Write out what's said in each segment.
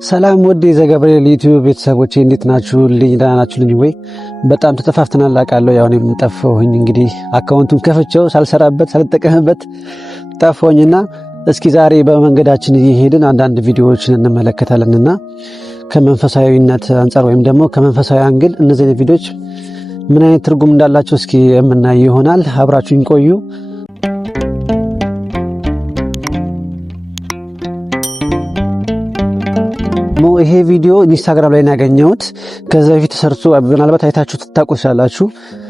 ሰላም ወደ ዘገብርኤል ዩቲዩብ ቤተሰቦቼ እንዴት ናችሁ? ደህና ናችሁልኝ ወይ? በጣም ተጠፋፍተናል አውቃለሁ። ያው እኔም ጠፋሁኝ። እንግዲህ አካውንቱን ከፍቼው ሳልሰራበት ሳልጠቀምበት ጠፋሁኝና እስኪ ዛሬ በመንገዳችን እየሄድን አንዳንድ ቪዲዮዎችን እንመለከታለንና ከመንፈሳዊነት አንፃር ወይም ደግሞ ከመንፈሳዊ አንግል እነዚህ ቪዲዮዎች ምን አይነት ትርጉም እንዳላቸው እስኪ የምናይ ይሆናል። አብራችሁኝ ቆዩ። ይሄ ቪዲዮ ኢንስታግራም ላይ ያገኘሁት ከዛ በፊት ተሰርቶ ምናልባት አይታችሁ ትታቆሻላችሁ።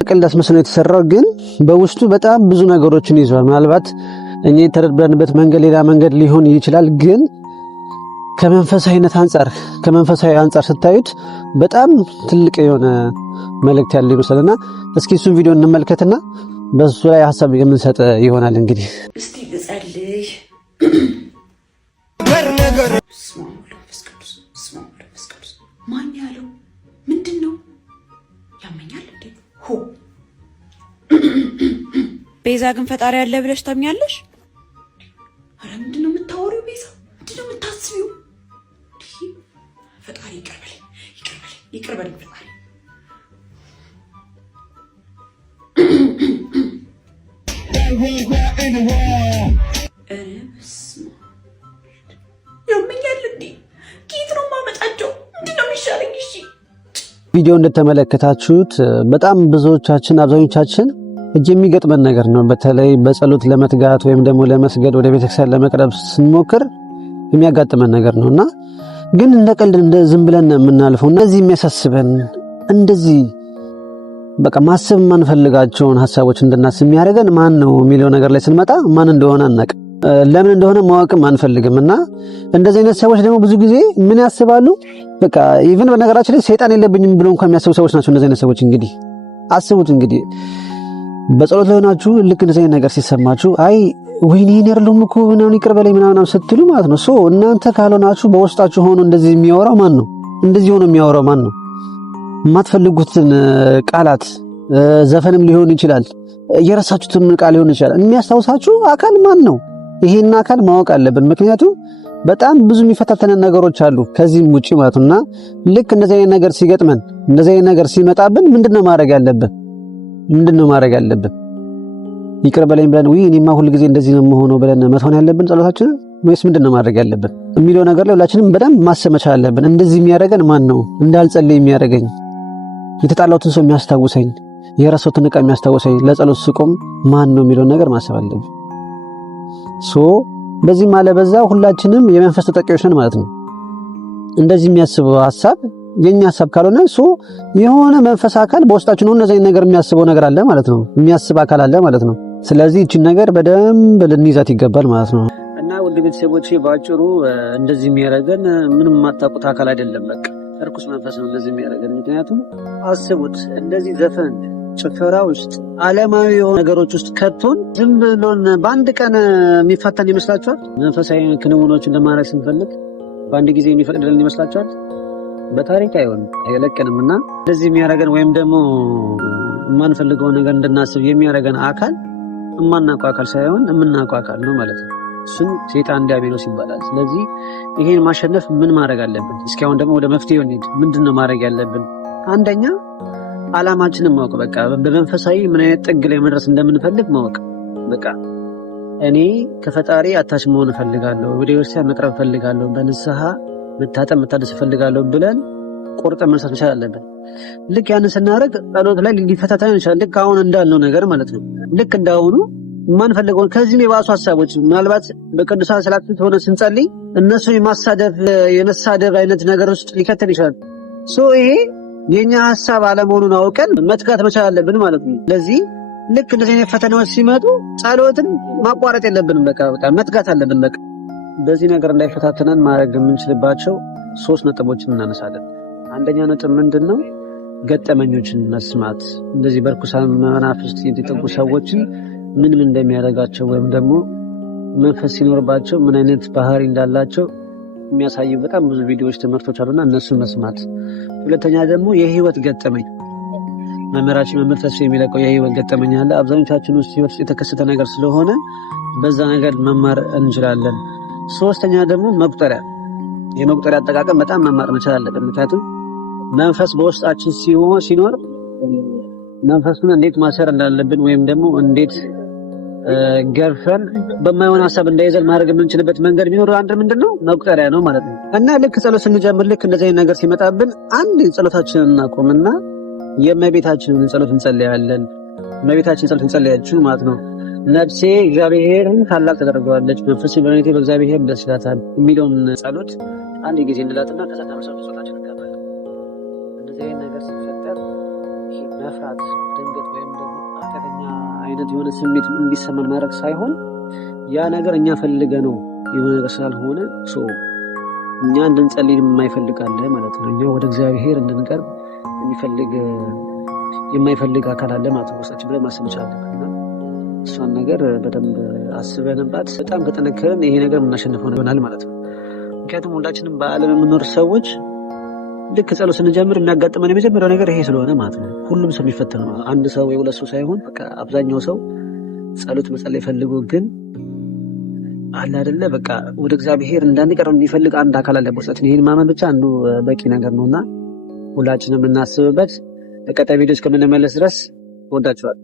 ቀልድ አስመስሎ የተሰራው ግን በውስጡ በጣም ብዙ ነገሮችን ይዟል። ምናልባት እኛ የተረዳንበት መንገድ ሌላ መንገድ ሊሆን ይችላል፣ ግን ከመንፈሳዊነት አንፃር ስታዩት በጣም ትልቅ የሆነ መልእክት ያለው ይመስላልና እስኪ እሱን ቪዲዮ እንመልከትና በሱ ላይ ሐሳብ የምንሰጥ ይሆናል። እንግዲህ እስቲ ልጸልይ ማን ያለው ምንድን ነው? ያመኛል እንዴ? ሆ ቤዛ ግን ፈጣሪ ያለ ብለሽ ታምኛለሽ? አረ ምንድን ነው የምታወሪው? ቤዛ ምንድን ነው የምታስቢው? ፈጣሪ ይቅር በለኝ ፈጣሪ። ያመኛል እንዴ? ጌት ነው ማመጣቸው ቪዲዮ እንደተመለከታችሁት በጣም አብዛኞቻችን የሚገጥመን ነገር ነው። በተለይ በጸሎት ለመትጋት ወይም ደግሞ ለመስገድ ወደ ቤተክርስቲያን ለመቅረብ ስንሞክር የሚያጋጥመን ነገር ነውና ግን እንደ ቀልድ እንደ ዝም ብለን የምናልፈው እንደዚህ የሚያሳስበን እንደዚህ በቃ ማሰብ የማንፈልጋቸውን ሐሳቦች እንድናስብ የሚያደርገን ማን ነው የሚለው ነገር ላይ ስንመጣ ማን እንደሆነ አናውቅም። ለምን እንደሆነ ማወቅም አንፈልግምና እንደዚህ አይነት ሰዎች ደግሞ ብዙ ጊዜ ምን ያስባሉ? በቃ ኢቭን በነገራችን ላይ ሰይጣን የለብኝም ብሎ እንኳን የሚያስቡ ሰዎች ናቸው እንደዚህ አይነት ሰዎች። እንግዲህ አስቡት፣ እንግዲህ በጸሎት ላይ ሆናችሁ ልክ እንደዚህ አይነት ነገር ሲሰማችሁ አይ ወይኔ ይነርሉም እኮ ምናምን ይቅር በለኝ ምናምን ስትሉ ማለት ነው። እናንተ ካልሆናችሁ በውስጣችሁ ሆኖ እንደዚህ የሚያወራው ማን ነው? እንደዚህ ሆኖ የሚያወራው ማን ነው? የማትፈልጉትን ቃላት ዘፈንም ሊሆን ይችላል፣ የረሳችሁትን ቃል ሊሆን ይችላል። የሚያስታውሳችሁ አካል ማን ነው? ይሄን አካል ማወቅ አለብን። ምክንያቱም በጣም ብዙ የሚፈታተነን ነገሮች አሉ ከዚህም ውጪ ማለቱና ልክ እንደዚህ አይነት ነገር ሲገጥመን እንደዚህ አይነት ነገር ሲመጣብን ምንድነው ማድረግ ያለብን? ይቅር በለኝ ብለን እኔማ ሁሉ ጊዜ እንደዚህ ነው የምሆነው ብለን መተውን ያለብን ጸሎታችንን ወይስ ምንድነው ማድረግ ያለብን የሚለው ነገር ላይ ሁላችንም በደንብ ማሰብ መቻል አለብን። እንደዚህ የሚያደርገን ማን ነው? እንዳልጸልይ የሚያደርገኝ፣ የተጣላሁትን ሰው የሚያስታውሰኝ፣ የረሳሁትን ዕቃ የሚያስታውሰኝ፣ ለጸሎት ስቆም ማን ነው የሚለው ነገር ማሰብ አለብን። በዚህ ማለበዛ ሁላችንም የመንፈስ ተጠቂዎች ነን ማለት ነው። እንደዚህ የሚያስበው ሐሳብ የኛ ሐሳብ ካልሆነ የሆነ መንፈስ አካል በውስጣችን ነው እንደዚህ ነገር የሚያስበው ነገር አለ ማለት ነው። የሚያስብ አካል አለ ማለት ነው። ስለዚህ እቺን ነገር በደንብ ልንይዛት ይገባል ማለት ነው። እና ውድ ቤተሰቦቼ ባጭሩ እንደዚህ የሚያደርገን ምንም የማታውቁት አካል አይደለም። በቃ እርኩስ መንፈስ ነው እንደዚህ የሚያደርገን። ምክንያቱም አስቡት፣ እንደዚህ ዘፈን ጭፈራ ውስጥ ዓለማዊ የሆኑ ነገሮች ውስጥ ከቶን ዝም ብሎን በአንድ ቀን የሚፈተን ይመስላችኋል? መንፈሳዊ ክንውኖችን ለማድረግ ስንፈልግ በአንድ ጊዜ የሚፈቅድልን ይመስላችኋል? በታሪክ አይለቅንምና እንደዚህ የሚያደርገን ወይም ደግሞ የማንፈልገውን ነገር እንድናስብ የሚያደርገን አካል የማናውቀው አካል ሳይሆን የምናውቀው አካል ነው ማለት ነው። እሱም ሰይጣን ዲያብሎስ ይባላል። ስለዚህ ይሄን ማሸነፍ ምን ማድረግ አለብን? እስኪ አሁን ደግሞ ወደ መፍትሄው እንሂድ። ምንድነው ማድረግ ያለብን? አንደኛ ዓላማችንን ማወቅ። በቃ በመንፈሳዊ ምን አይነት ጥግ ላይ መድረስ እንደምንፈልግ ማወቅ። በቃ እኔ ከፈጣሪ አታች መሆን እፈልጋለሁ፣ ወደ ክርስቲያን መቅረብ እፈልጋለሁ፣ በንስሐ መታደስ እፈልጋለሁ ብለን ቆርጠን መነሳት መቻል አለብን። ልክ ያንን ስናደርግ ጸሎት ላይ ሊፈታተን ይችላል። ልክ አሁን እንዳልነው ነገር ማለት ነው። ልክ እንዳሁኑ የማንፈልገውን ከዚህም የባሱ ሐሳቦች ምናልባት በቅዱሳን ሰላት ሆነ ስንጸልይ እነሱ የመሳደብ አይነት ነገር ውስጥ ሊከተል ይችላል። ይሄ የኛ ሐሳብ አለመሆኑን አውቀን መትጋት መቻል አለብን ማለት ነው። ስለዚህ ልክ እንደዚህ አይነት ፈተናዎች ሲመጡ ጸሎትን ማቋረጥ የለብንም። በቃ መትጋት አለብን። በቃ በዚህ ነገር እንዳይፈታተነን ማድረግ የምንችልባቸው 3 ነጥቦችን እናነሳለን። አንደኛ ነጥብ ምንድነው? ገጠመኞችን መስማት። እንደዚህ በርኩሳን መናፍስት የተጠቁ ሰዎችን ምን እንደሚያደርጋቸው ወይም ደግሞ መንፈስ ሲኖርባቸው ምን አይነት ባህሪ እንዳላቸው የሚያሳዩ በጣም ብዙ ቪዲዮዎች፣ ትምህርቶች አሉና እነሱን መስማት። ሁለተኛ ደግሞ የህይወት ገጠመኝ መምህራችን መምህር ተስፋ የሚለቀው የህይወት ገጠመኝ አለ። አብዛኞቻችን ውስጥ ህይወት የተከሰተ ነገር ስለሆነ በዛ ነገር መማር እንችላለን። ሶስተኛ ደግሞ መቁጠሪያ የመቁጠሪያ አጠቃቀም በጣም መማር መቻል አለብን። ምክንያቱም መንፈስ በውስጣችን ሲኖር መንፈሱን እንዴት ማሰር እንዳለብን ወይም ደግሞ እንዴት ገርፈን በማይሆን ሀሳብ እንዳይዘል ማድረግ የምንችልበት መንገድ ቢኖር አንድ ምንድነው መቁጠሪያ ነው ማለት ነው። እና ልክ ጸሎት ስንጀምር ልክ እንደዚህ አይነት ነገር ሲመጣብን አንድ ጸሎታችንን እናቆምና የእመቤታችንን ጸሎት እንጸልያለን። እመቤታችን ጸሎት እንጸልያችሁ ማለት ነው። ነፍሴ እግዚአብሔርን ታላቅ ተደርገዋለች፣ መንፈሴ በእኔ በእግዚአብሔር ደስ ይላታል የሚለውን ጸሎት አንድ ጊዜ እንላትና ከዛ ተመሰሉ ጸሎታችን እንቀበላለን። እንደዚህ አይነት ነገር ሲፈጠር መፍራት፣ ድንገት ወይም ደግሞ አተኛ አይነት የሆነ ስሜት እንዲሰማን ማድረግ ሳይሆን ያ ነገር እኛ ፈልገ ነው የሆነ ነገር ስላልሆነ እኛ እንድንጸልይ የማይፈልጋለ ማለት ነው። እኛ ወደ እግዚአብሔር እንድንቀርብ የማይፈልግ አካል አለ ማለት ነው ውስጣችን ብለን ማሰብ እንችላለን። እሷን ነገር በደንብ አስበንባት በጣም ከጠነከረን ይሄ ነገር የምናሸንፈው ይሆናል ማለት ነው። ምክንያቱም ሁላችንም በዓለም የምንኖር ሰዎች ልክ ጸሎት ስንጀምር የሚያጋጥመን የመጀመሪያው ነገር ይሄ ስለሆነ ማለት ነው። ሁሉም ሰው የሚፈተነው ነው። አንድ ሰው ወይ ሁለት ሰው ሳይሆን በቃ አብዛኛው ሰው ጸሎት መጸለይ ፈልጎ ግን አለ አይደለ በቃ ወደ እግዚአብሔር እንዳንቀርብ የሚፈልግ አንድ አካል አለ በውስጣችን። ይሄን ማመን ብቻ አንዱ በቂ ነገር ነውና ሁላችንም እናስብበት። በቀጣይ ቪዲዮ እስከምንመለስ ድረስ ወዳችኋል።